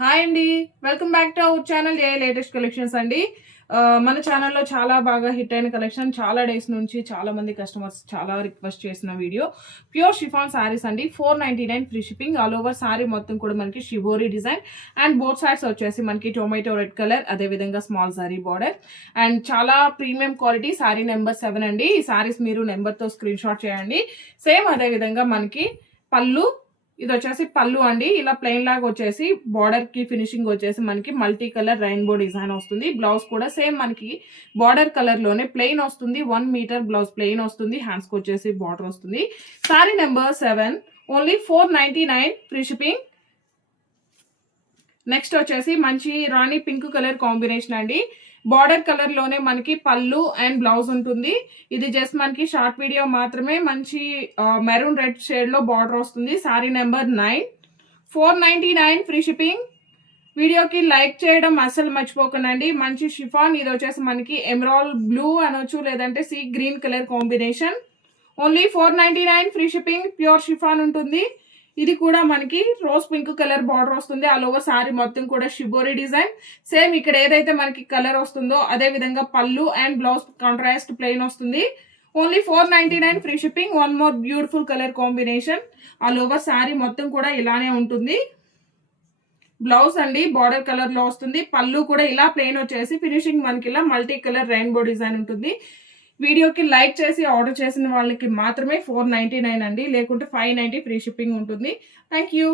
Hi అండి. Welcome back to our channel A latest collections అండి. మన ఛానల్లో చాలా బాగా హిట్ అయిన కలెక్షన్ చాలా డేస్ నుంచి చాలా మంది కస్టమర్స్ చాలా రిక్వెస్ట్ చేసిన వీడియో ప్యూర్ షిఫాన్ సారీస్ అండి. 499 free shipping. All over sorry మొత్తం కూడా మనకి shibori design and both sides వచ్చేసి మనకి టొమాటో రెడ్ కలర్, అదేవిధంగా స్మాల్ సారీ బార్డర్ అండ్ చాలా ప్రీమియం క్వాలిటీ. సారీ నెంబర్ 7 అండి. ఈ సారీస్ మీరు నెంబర్తో స్క్రీన్ షాట్ చేయండి. సేమ్ అదేవిధంగా మనకి పళ్ళు, ఇది వచ్చేసి పళ్ళు అండి. ఇలా ప్లెయిన్ లాగా వచ్చేసి బార్డర్ కి ఫినిషింగ్ వచ్చేసి మనకి మల్టీ కలర్ రెయిన్బో డిజైన్ వస్తుంది. బ్లౌజ్ కూడా సేమ్ మనకి బార్డర్ కలర్ లోనే ప్లెయిన్ వస్తుంది. 1 మీటర్ బ్లౌజ్ ప్లెయిన్ వస్తుంది. హ్యాండ్స్ కి వచ్చేసి బార్డర్ వస్తుంది. Sorry number 7 only 499 free shipping. Next వచ్చేసి మంచి రాణి పింక్ కలర్ కాంబినేషన్ అండి. బార్డర్ కలర్ లోనే మనకి పళ్ళు అండ్ బ్లౌజ్ ఉంటుంది. ఇది జస్ట్ మనకి షార్ట్ వీడియో మాత్రమే. మంచి మెరూన్ రెడ్ షేడ్ లో బార్డర్ వస్తుంది. Sorry number 9 499 free shipping. వీడియోకి లైక్ చేయడం అస్సలు మర్చిపోకండి. మంచి షిఫాన్. ఇది వచ్చేసి మనకి ఎమరాల్డ్ బ్లూ అనొచ్చు, లేదంటే sea green colour combination. Only 499 free shipping. Pure chiffon ఉంటుంది. ఇది కూడా మనకి రోజ్ పింక్ కలర్ బార్డర్ వస్తుంది. ఆల్ ఓవర్ సారీ మొత్తం కూడా షిబోరి డిజైన్. సేమ్ ఇక్కడ ఏదైతే మనకి కలర్ వస్తుందో అదే విధంగా పళ్ళు అండ్ బ్లౌజ్ కాంట్రాస్ట్ ప్లెయిన్ వస్తుంది. Only 499 free shipping. One more beautiful colour combination. All over sorry మొత్తం కూడా ఇలానే ఉంటుంది. బ్లౌజ్ అండి బార్డర్ కలర్ లో వస్తుంది. పళ్ళు కూడా ఇలా ప్లెయిన్ వచ్చేసి ఫినిషింగ్ మనకి ఇలా మల్టీ కలర్ రెయిన్బో డిజైన్ ఉంటుంది. వీడియోకి లైక్ చేసి ఆర్డర్ చేసిన వాళ్ళకి మాత్రమే 499 అండి, లేకుంటే 590 ఫ్రీ షిప్పింగ్ ఉంటుంది. Thank you.